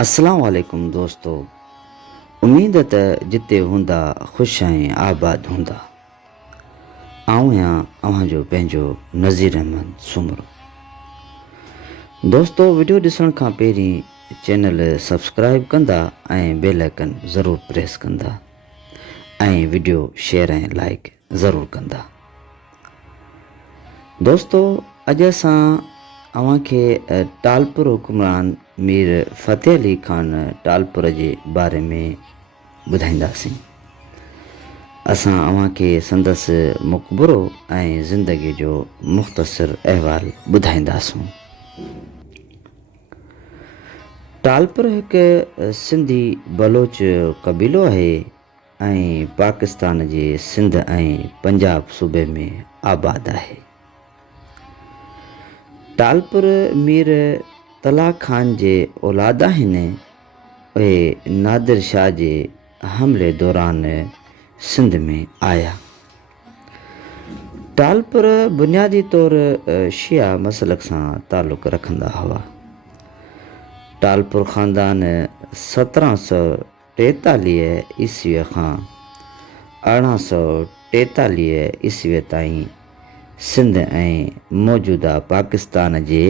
अस्सलाम वालेकुम दोस्तों। उम्मीद है त जिते हुंदा खुश ऐं आबाद हुंदा। आऊं आहियां अव्हांजो पंहिंजो नज़ीर अहमद सुमरो। दोस्तों, वीडियो ॾिसण खां पहिरीं चैनल सब्सक्राइब कंदा ऐं बेल आइकन ज़रूरु प्रेस कंदा ऐं वीडियो शेयर ऐं लाइक ज़रूरु कंदा। दोस्तों, अॼु असां अव्हांखे टालपुर हुकुमरान मीर फ़तेह अली ख़ान टालपुर जे बारे में ॿुधाईंदासीं। असां अव्हांखे संदसि मक़बरो ऐं ज़िंदगी जो मुख़्तसिर अहवाल ॿुधाईंदासूं। टालपुर हिकु सिंधी बलोच क़बीलो आहे ऐं पाकिस्तान जे सिंध ऐं पंजाब सूबे में आबाद आहे। टालपुर मीर तला ख़ान जे औलाद आहिनि। उहे नादिर शाह जे हमले दौरान सिंध में आया। टालपुर बुनियादी तौर शिया मसलक सां तालुक़ रखंदा हुआ। टालपुर ख़ानदान 1743 ईस्वीअ खां 1843 ईस्वीअ ताईं सिंध ऐं मौजूदा पाकिस्तान जे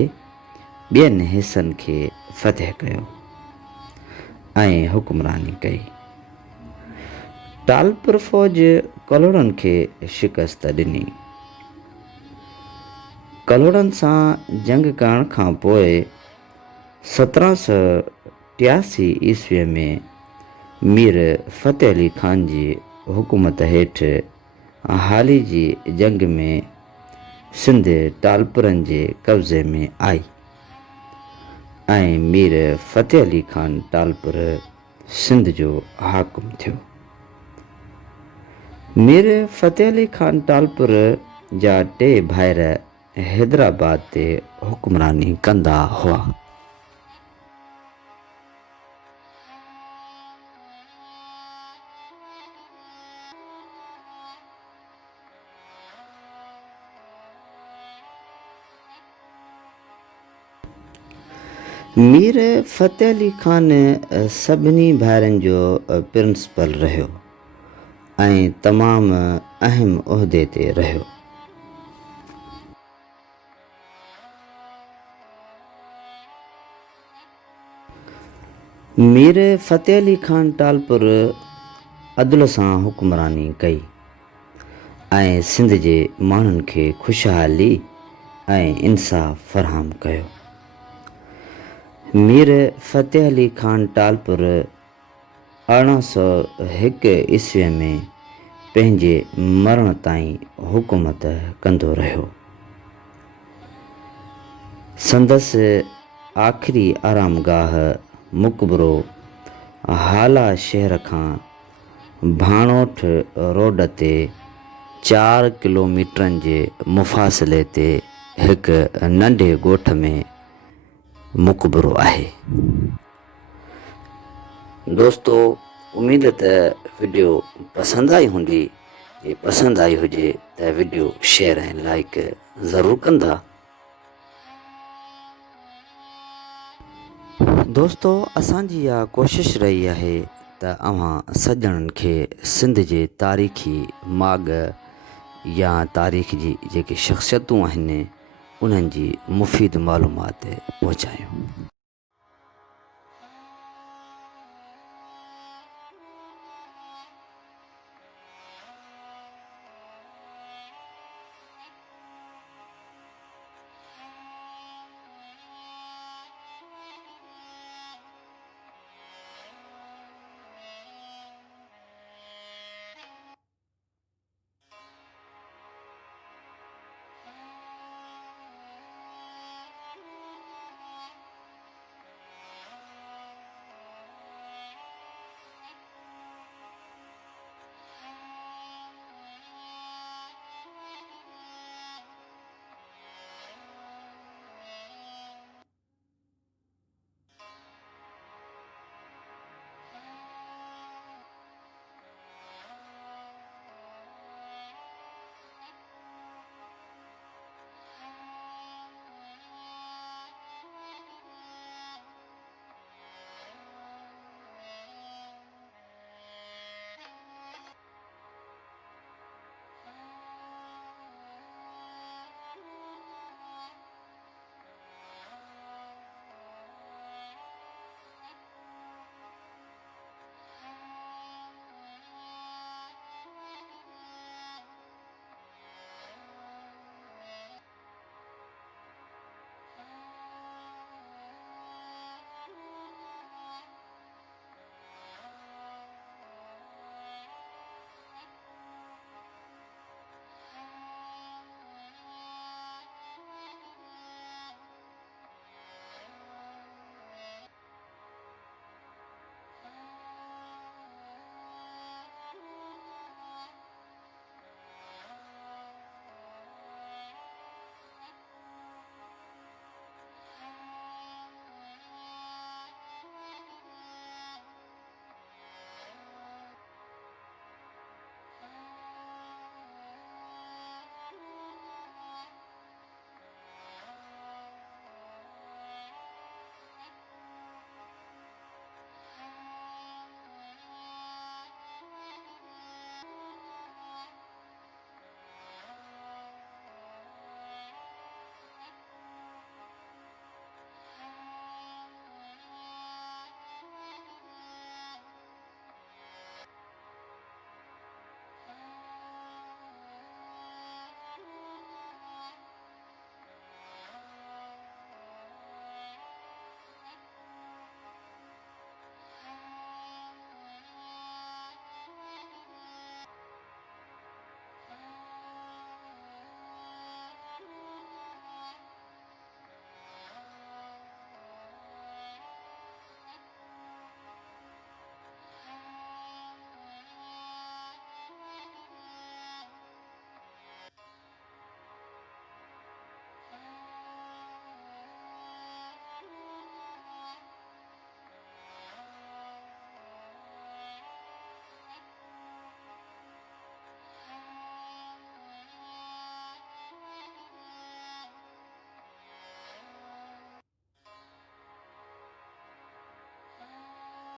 ॿियनि हिसनि खे फ़तह कयो ऐं हुकुमरानी कई। टालपुर फ़ौज कलोड़नि खे शिकस्त ॾिनी। कलोड़नि सां जंग करण खां पोइ 1783 ईस्वीअ में मीर फ़तेह अली ख़ान जी हुकूमत हेठि हाली जी जंग में सिंध टालपुरनि जे कब्ज़े में आई ऐं मीर फ़तेह अली ख़ान टालपुर सिंध जो हाकिम थियो। मीर फ़तेह अली ख़ान टालपुर जा टे भाइर हैदराबाद ते हुकुमरानी कंदा हुआ। मीर फ़तेह अली ख़ान सभिनी भाइरनि जो प्रिंसिपल रहियो ऐं तमामु अहम उहिदे ते रहियो। मीर फ़तेह अली ख़ान टालपुर अदल सां हुकुमरानी कई ऐं सिंध जे माण्हुनि खे ख़ुशहाली ऐं इंसाफ़ फ़राहम कयो। मीर फ़तेह अली ख़ान टालपुर 1801 ईस्वीअ में पंहिंजे मरण ताईं हुकूमत कंदो रहियो। संदसि आख़िरी आरामगाह मक़बरो हाला शहर खां भाणोठ रोड ते 4 किलोमीटरनि जे मुफ़ासिले ते हिकु नंढे ॻोठ में मक़बरो आहे। दोस्तों, उम्मीद त वीडियो पसंदि आई हूंदी। जे पसंदि आई हुजे त वीडियो शेयर ऐं लाइक ज़रूरु कंदा। दोस्तों, असांजी इहा कोशिशि रही आहे त अव्हां सॼणनि खे सिंध जे तारीख़ी माॻ या तारीख़ जी जेके शख़्सियतूं आहिनि उन्हनि जी मुफ़ीद मालूमात पहुचायूं।